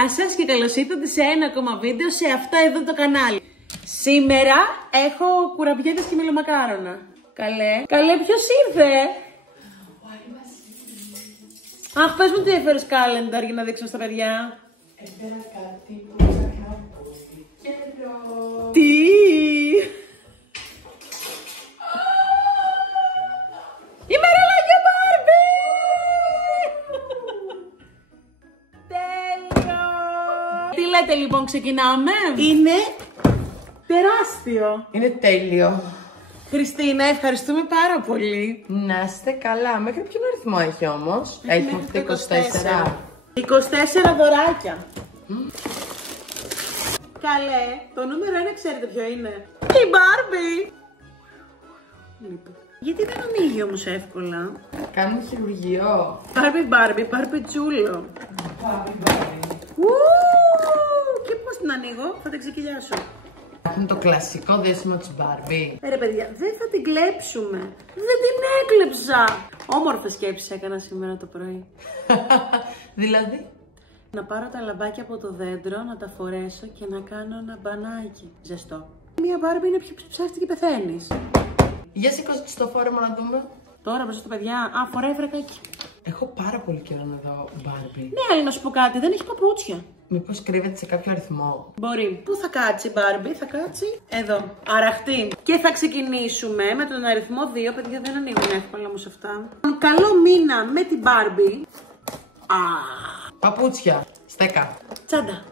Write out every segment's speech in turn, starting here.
Γεια σας και καλώς ήρθατε σε ένα ακόμα βίντεο σε αυτό εδώ το κανάλι. Σήμερα έχω κουραμπιέδες και μελομακάρονα. Καλέ, ποιος ήρθε? Αχ, πες μου τι έφερες calendar για να δείξω στα παιδιά. Έφερα κάτι που θα κάνω καιρό. Τι? Ημερολόγιο Μπάρμπι! Τέλειο! Τι λέτε λοιπόν, ξεκινάμε? Είναι τεράστιο. Είναι τέλειο. Χριστίνα, ευχαριστούμε πάρα πολύ. Να είστε καλά. Μέχρι ποιον αριθμό έχει όμως? Έχει μέχρι 24. 24 δωράκια. Καλέ, το νούμερο 1 ξέρετε ποιο είναι? Η Μπάρμπι. Γιατί δεν ανοίγει όμως εύκολα? Κάνουμε χειρουργείο. Μπάρμπι, Μπαρμπιτζούλο. Και πώς την ανοίγω? Θα την ξεκυλιάσω. Έχουμε το κλασικό δέσιμο της Μπάρμπι. Ρε παιδιά, δεν θα την κλέψουμε. Δεν την έκλεψα. Όμορφες σκέψεις έκανα σήμερα το πρωί. Δηλαδή? Να πάρω τα λαμπάκια από το δέντρο, να τα φορέσω και να κάνω ένα μπανάκι ζεστό. Μία Μπάρμπι είναι πιο ψεύτικη και πεθαίνεις. Για σηκώστε στο φόρεμα να δούμε. Τώρα μπροστά στα παιδιά. Α, φοράει βρακάκι. Έχω πάρα πολύ καιρό να δω Μπάρμπι. Ναι, αλλά να σου πω κάτι, δεν έχει παπούτσια. Μήπως κρύβεται σε κάποιο αριθμό? Μπορεί. Πού θα κάτσει η Μπάρμπι? Θα κάτσει εδώ. Αραχτή. Και θα ξεκινήσουμε με τον αριθμό 2. Παιδιά, δεν ανοίγουν εύκολα όμως αυτά. Καλό μήνα με την Μπάρμπι. Παπούτσια. Στέκα. Τσάντα.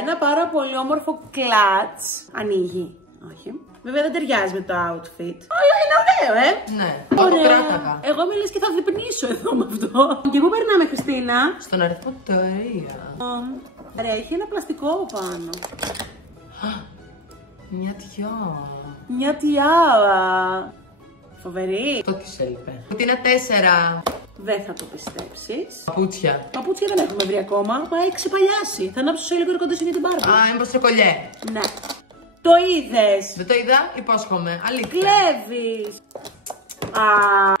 Ένα πάρα πολύ όμορφο κλατς. Ανοίγει. Όχι. Βέβαια δεν ταιριάζει με το outfit. Αλλά είναι ωραίο, Ναι. Αποκράταγα. Εγώ με λες και θα διπνήσω εδώ με αυτό. Και πού περνάμε, Χριστίνα? Στον αριθμό 3. Ρε, έχει ένα πλαστικό πάνω. Μια τιά. Μια τιάρα. Φοβερή. Αυτό τι σε έλειπε. Ότι είναι 4. Δεν θα το πιστέψεις. Παπούτσια. Παπούτσια δεν έχουμε βρει ακόμα. Μα έχει ξεπαλιάσει. Θα ανάψω σε λίγο ρεκοντέσιο για την Μπάρμπι. Είναι πως το κολλιέ. Ναι. Το είδες? Δεν το είδα, υπόσχομαι. Αλήθεια. Κλέβεις.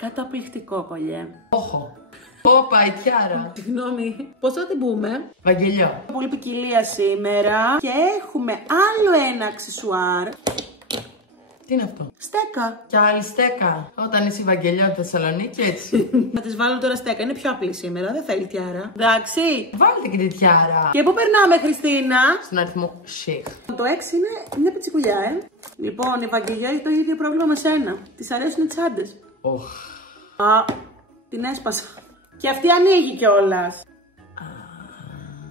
Καταπληκτικό κολλιέ. Όχο. Όπα, η τιάρα. Συγγνώμη. Πώς θα την πούμε? Βαγγελιό. Πολύ ποικιλία σήμερα. Και έχουμε άλλο ένα αξεσουάρ. Τι είναι αυτό? Στέκα. Κι άλλη στέκα. Όταν είσαι Βαγγελιό Θεσσαλονίκη, έτσι. Θα τις βάλω τώρα στέκα. Είναι πιο απλή σήμερα. Δεν θέλει τιάρα. Εντάξει. Βάλτε και τη τιάρα. Και πού περνάμε, Χριστίνα? Στον αριθμό chic. Το 6 είναι μια πιτσικουλιά, Λοιπόν, η Βαγγελιά έχει το ίδιο πρόβλημα με σένα. Της αρέσουν οι τσάντες. Την έσπασα. Και αυτή ανοίγει κιόλας.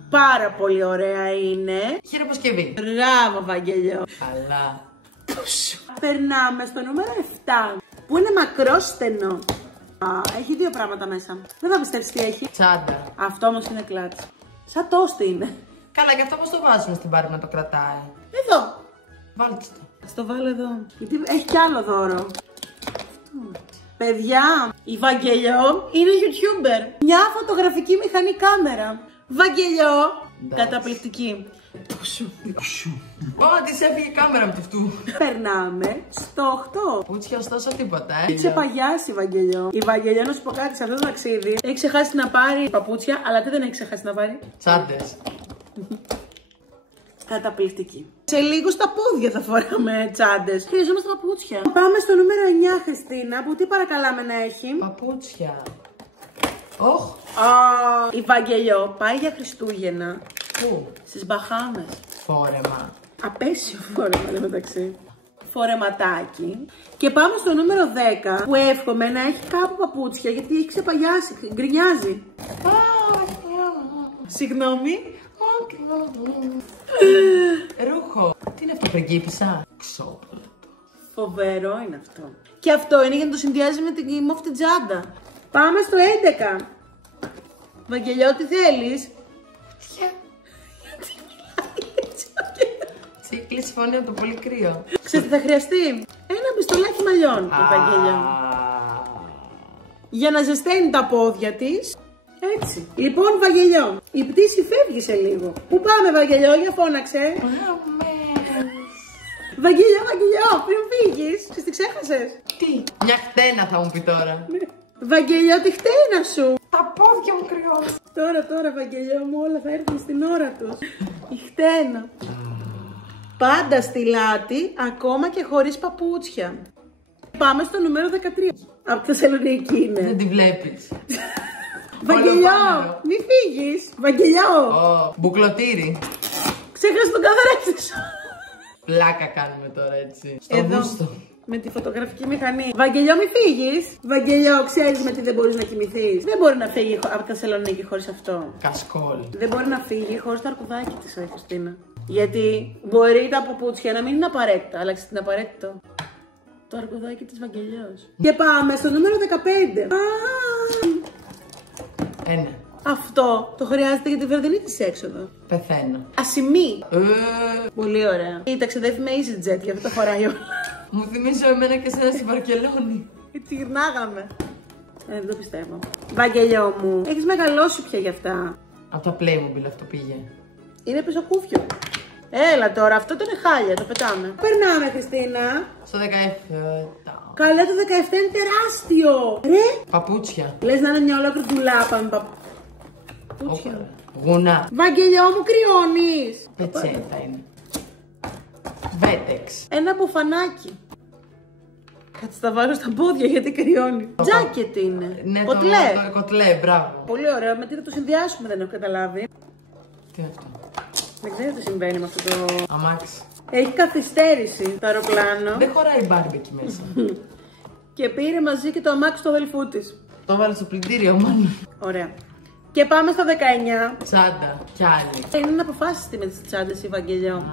Πάρα πολύ ωραία είναι. Χειροποσκευή. Μπράβο, Βαγγελιό. Καλά. Περνάμε στο νούμερο 7, που είναι μακρό στενό. Έχει δύο πράγματα μέσα. Δεν θα πιστέψεις τι έχει. Τσάντα. Αυτό όμως είναι κλάτς. Σαν τόστι είναι. Καλά, και αυτό πώς το βάζουμε στην Μπάρμπι να το κρατάει? Εδώ. Βάλτε το. Ας το βάλω εδώ. Γιατί έχει κι άλλο δώρο. Παιδιά, η Βαγγελιό είναι YouTuber. Μια φωτογραφική μηχανή κάμερα. Βαγγελιό. Καταπληκτική. Της έφυγε η κάμερα από αυτού. Περνάμε στο 8. Πούτσια, ωστόσο τίποτα, Έχει ξεπαγιάσει η Βαγγελιό. Η Βαγγελιό, να σου πω κάτι, σε αυτό το ταξίδι έχει ξεχάσει να πάρει παπούτσια, αλλά τι δεν έχει ξεχάσει να πάρει? Τσάντες. Καταπληκτική. Σε λίγο στα πόδια θα φοράμε τσάντες. Χρειαζόμαστε παπούτσια. Πάμε στο νούμερο 9, Χριστίνα, που τι παρακαλάμε να έχει? Παπούτσια. Όχ. Η Βαγγελιό πάει για Χριστούγεννα. Πού? Στις Μπαχάμες. Φόρεμα. Απέσιο φόρεμα, εν μεταξύ. Φορεματάκι. Και πάμε στο νούμερο 10, που εύχομαι να έχει κάπου παπούτσια, γιατί έχει ξεπαγιάσει, γκρινιάζει. Συγγνώμη. Ρούχο. Τι είναι αυτό, πριγκίπισσα? Ξόπλωτο. Φοβερό είναι αυτό. Και αυτό είναι για να το συνδυάζει με την μόφτη τζάντα. Πάμε στο 11. Βαγγελιό, τι θέλεις? Κλείσει φωνή από το πολύ κρύο. Ξέρετε, θα χρειαστεί ένα πιστολάκι μαλλιών η Βαγγελιό. Για να ζεσταίνει τα πόδια της. Έτσι. Λοιπόν, Βαγγελιό, η πτήση φεύγει σε λίγο. Πού πάμε, Βαγγελιό, για φώναξε. Βαγγελιό, πριν φύγεις, τι ξέχασες? Τι? Μια χτένα θα μου πει τώρα. Βαγγελιό, τη χτένα σου. Τα πόδια μου κρυώνουν. Τώρα, Βαγγελιό μου, όλα θα έρθουν στην ώρα τους. Ηχτένα. Πάντα στη λάτη, ακόμα και χωρίς παπούτσια. Πάμε στο νούμερο 13. Από τη Θεσσαλονίκη είναι. Δεν τη βλέπεις. Βαγγελιό, μη φύγεις. Βαγγελιό. Μπουκλωτήρι. Ξέχασε τον καθρέφτη σου. Πλάκα κάνουμε τώρα έτσι. Στο Εδώ, γούστο. με τη φωτογραφική μηχανή. Βαγγελιό, μη φύγεις. Βαγγελιό, ξέρεις με τι δεν μπορείς να κοιμηθείς. Δεν μπορεί να φύγει από τη Θεσσαλονίκη χωρίς αυτό. Κασκόλ. Δεν μπορεί να φύγει χωρίς το αρκουδάκι της, η Χριστίνα. Γιατί μπορεί τα παπούτσια να μην είναι απαραίτητα, αλλά ξέρεις τι είναι απαραίτητο. Το αρκουδάκι της Βαγγελιός. Και πάμε στο νούμερο 15. Ένα. Αυτό το χρειάζεται για τη βραδινή της έξοδο. Πεθαίνω. Ασημή. Πολύ ωραία. Η ταξιδεύει με EasyJet, γι' αυτό το χωράει όλα. Μου θυμίζω εμένα και εσένα στη Βαρκελόνη. Τι γυρνάγαμε. Δεν το πιστεύω. Βαγγελιό μου, έχεις μεγαλώσει πια γι' αυτά. Από τα Playmobil αυτό πήγε. Είναι πισωκούφιο. Έλα τώρα, αυτό το είναι χάλια, το πετάμε. Περνάμε, Χριστίνα. Στο 17. Καλά, το 17 είναι τεράστιο. Ρε. Παπούτσια. Λες να είναι μια ολόκληρη ντουλάπα με παπούτσια. Γουνά. Βαγγελιό μου, κρυώνεις. Πετσέτα είναι. Βέτεξ. Ένα μπουφανάκι. Κάτσε τα βάλω στα πόδια γιατί κρυώνει. Τζάκετ είναι. Ναι, κοτλέ. Το κοτλέ, μπράβο. Πολύ ωραίο. Με τι θα το συνδυάσουμε, δεν έχω καταλάβει. Τι είναι αυτό. Δεν ξέρω τι συμβαίνει με αυτό το. Αμάξι. Έχει καθυστέρηση το αεροπλάνο. Δεν χωράει μπάρμπι εκεί μέσα. Και πήρε μαζί και το αμάξι του αδελφού τη. Το έβαλε στο πλυντήριο μόνο. Ωραία. Και πάμε στο 19. Τσάντα. Κι άλλη. Είναι αποφάσιστη με τις τσάντες η Βαγγελιό.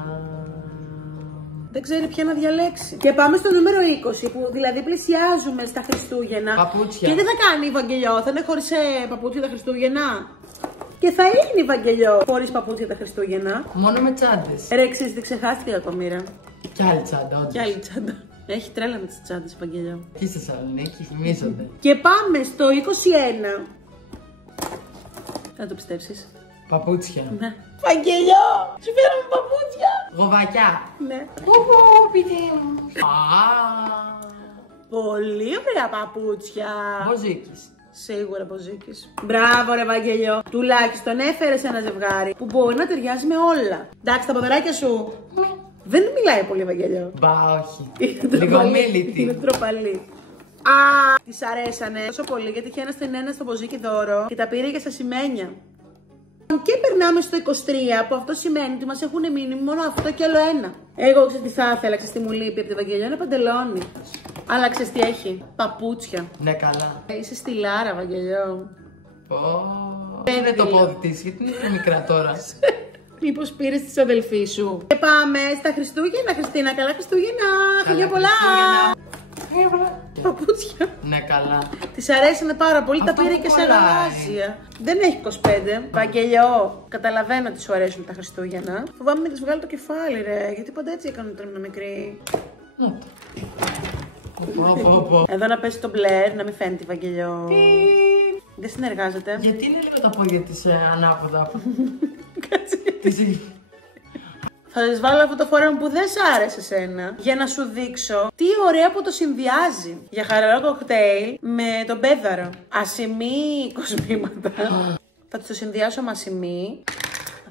Δεν ξέρει ποια να διαλέξει. Και πάμε στο νούμερο 20, που δηλαδή πλησιάζουμε στα Χριστούγεννα. Παπούτσια. Και τι θα κάνει η Βαγγελιό, θα είναι χωρίς παπούτσια τα Χριστούγεννα. Και θα είναι η Βαγγελιό χωρίς παπούτσια τα Χριστούγεννα. Μόνο με τσάντες. Ρε, ξέρεις τι ξεχάστηκε η κακομοίρα. Κι άλλη τσάντα, όντως. Κι άλλη τσάντα. Έχει τρέλα με τις τσάντες η Βαγγελιό. Εκεί στη Θεσσαλονίκη θυμίζονται. Και πάμε στο 21. Δεν το πιστέψεις. Παπούτσια. Ναι. Βαγγελιό! Σου φέραμε παπούτσια! Γοβακιά. Ναι. Πείτε μου. Πολύ ωραία παπούτσια. Βοζίκης. Σίγουρα Μποζίκης. Μπράβο, ρε Βαγγελιό. Τουλάχιστον έφερες ένα ζευγάρι που μπορεί να ταιριάζει με όλα. Εντάξει, τα ποδαράκια σου. Ναι. Δεν μιλάει πολύ, Βαγγελιό. Μπα, όχι. Είναι Λίγο τροπαλή. μίλητη. Είναι τροπαλή. Της αρέσανε τόσο πολύ γιατί είχε ένα στην ένα στο Μποζίκι δώρο και τα πήρε για στα σημαίνια. Και περνάμε στο 23, που αυτό σημαίνει ότι μας έχουν μείνει μόνο αυτό και άλλο ένα. Εγώ ξέρω τι θα ήθελα, ξέρεις τι μου λείπει από τη Βαγγελιό, ένα παντελόνι. Αλλά ξέρεις τι έχει, παπούτσια. Ναι, καλά. Είσαι στη Λάρα, Βαγγελιό. Είναι το πόδι της, γιατί είναι πιο μικρά τώρα. Μήπως πήρες της αδελφή σου. Και πάμε στα Χριστούγεννα, Χριστίνα. Καλά Χριστούγεννα. Χρόνια πολλά. Παπούτσια. Ναι, καλά. Της αρέσανε πάρα πολύ, τα Αυτό πήρε μου και σε κολλάει. γαλάζια. Δεν έχει 25. Βαγγελιό, καταλαβαίνω ότι σου αρέσουν τα Χριστούγεννα. Φοβάμαι να της βγάλω το κεφάλι, ρε. Γιατί πάντα έτσι έκανα όταν ήμουν μικρή. Να το. Εδώ να πέσει το μπλερ, να μην φαίνεται η Βαγγελιό. Δεν συνεργάζεται. Γιατί είναι λίγο τα πόδια της ανάποδα. Κάτσε. Της- Θα σας βάλω αυτό το φόρεμα που δεν σ' άρεσε εσένα για να σου δείξω τι ωραία που το συνδυάζει. Για χαλαρό κοκτέιλ με τον πέδαρο. Ασημή κοσμήματα. Θα το συνδυάσω με ασημή.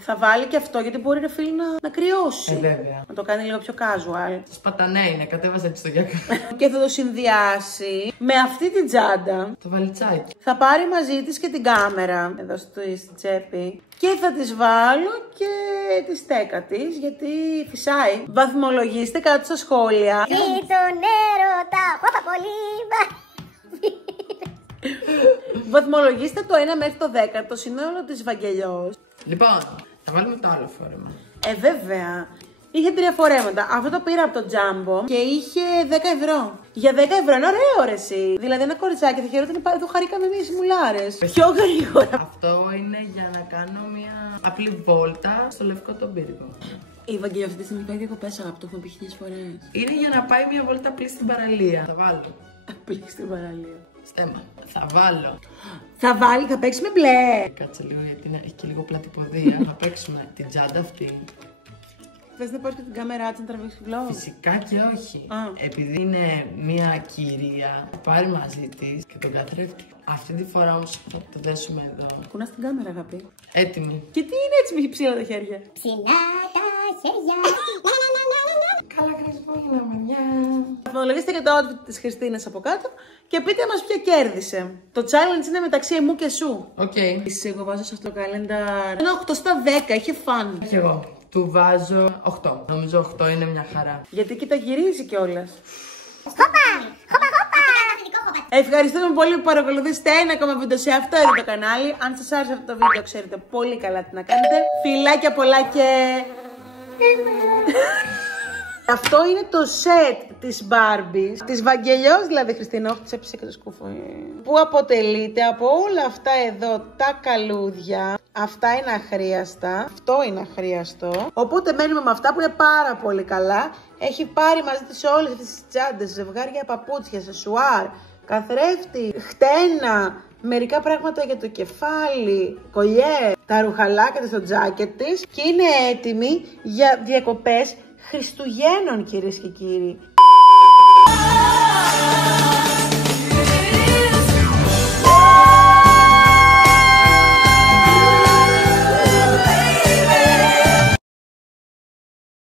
Θα βάλει και αυτό γιατί μπορεί ρε φίλοι να κρυώσει. Βέβαια. Να το κάνει λίγο πιο casual. Σπατανέ είναι, κατέβασε έτσι το γιακά. Και θα το συνδυάσει με αυτή την τσάντα. Το βαλιτσάκι. Θα πάρει μαζί της και την κάμερα εδώ στη τσέπη και θα της βάλω και τη στέκα της γιατί φυσάει. Βαθμολογήστε κάτω στα σχόλια. Τι τον έρωτα, πάπα πολύ. Βαθμολογήστε το 1 μέχρι το 10 το σύνολο της Βαγγελιός. Λοιπόν, θα βάλουμε το άλλο φόρεμα. Βέβαια. Είχε 3 φορέματα. Αυτό το πήρα από το Jumbo και είχε 10 ευρώ. Για 10 ευρώ είναι ωραίο ρε εσύ. Δηλαδή ένα κοριτσάκι θα χαιρόταν να το χαρήκαμε εμείς οι μουλάρες. Πιο γρήγορα. Αυτό είναι για να κάνω μια απλή βόλτα στο Λευκό τον Πύργο. Η Βαγγελιό αυτή τη στιγμή πάει διακοπές, αγάπη, το έχουμε πει 1000 φορές. Είναι για να πάει μια βόλτα απλή στην παραλία. Θα βάλω. Απλή στην παραλία. Στέμα. Θα βάλω. Θα βάλει, θα παίξει με μπλε. Κάτσε λίγο γιατί έχει και λίγο πλατυποδία. Θα παίξουμε την τσάντα αυτή. Θες να πάρεις και την κάμερά της να τραβήξεις vlog? Φυσικά και όχι. Α. Επειδή είναι μια κυρία, θα πάρει μαζί της και τον καθρέφτη. Αυτή τη φορά όμως θα το δέσουμε εδώ. Κουνάς την κάμερα, αγάπη. Έτοιμη. Και τι είναι έτσι με έχει ψηλά τα χέρια? Ψηλά τα χέρια. Καλά Χριστούγεννα, μανιά. Βαθμολογήστε και το outfit της Χριστίνας από κάτω και πείτε μας ποια κέρδισε. Το challenge είναι μεταξύ εμού και σου. Οκ. Εγώ βάζω σε αυτό το calendar ένα 8 στα 10, είχε φαν. Και εγώ. Του βάζω 8. Νομίζω 8 είναι μια χαρά. Γιατί και τα γυρίζει κιόλας. Χόπα! Χόπα, χόπα! Ευχαριστούμε πολύ που παρακολουθήσετε ένα ακόμα βίντεο σε αυτό εδώ το κανάλι. Αν σας άρεσε αυτό το βίντεο, ξέρετε πολύ καλά τι να κάνετε. Φιλάκια πολλά και... Αυτό είναι το set της Barbie, της Βαγγελιός δηλαδή, Χριστίνα, όχι της έπεισε και το σκούφο, που αποτελείται από όλα αυτά εδώ τα καλούδια. Αυτά είναι αχρίαστα, αυτό είναι αχρίαστο. Οπότε μένουμε με αυτά που είναι πάρα πολύ καλά. Έχει πάρει μαζί της όλες αυτές τις τσάντες, ζευγάρια παπούτσια, σεσουάρ, καθρέφτη, χτένα, μερικά πράγματα για το κεφάλι, κολλιέ, τα ρουχαλάκια της, το τζάκετ της και είναι έτοιμη για διακοπές Χριστουγέννων, κυρίες και κύριοι.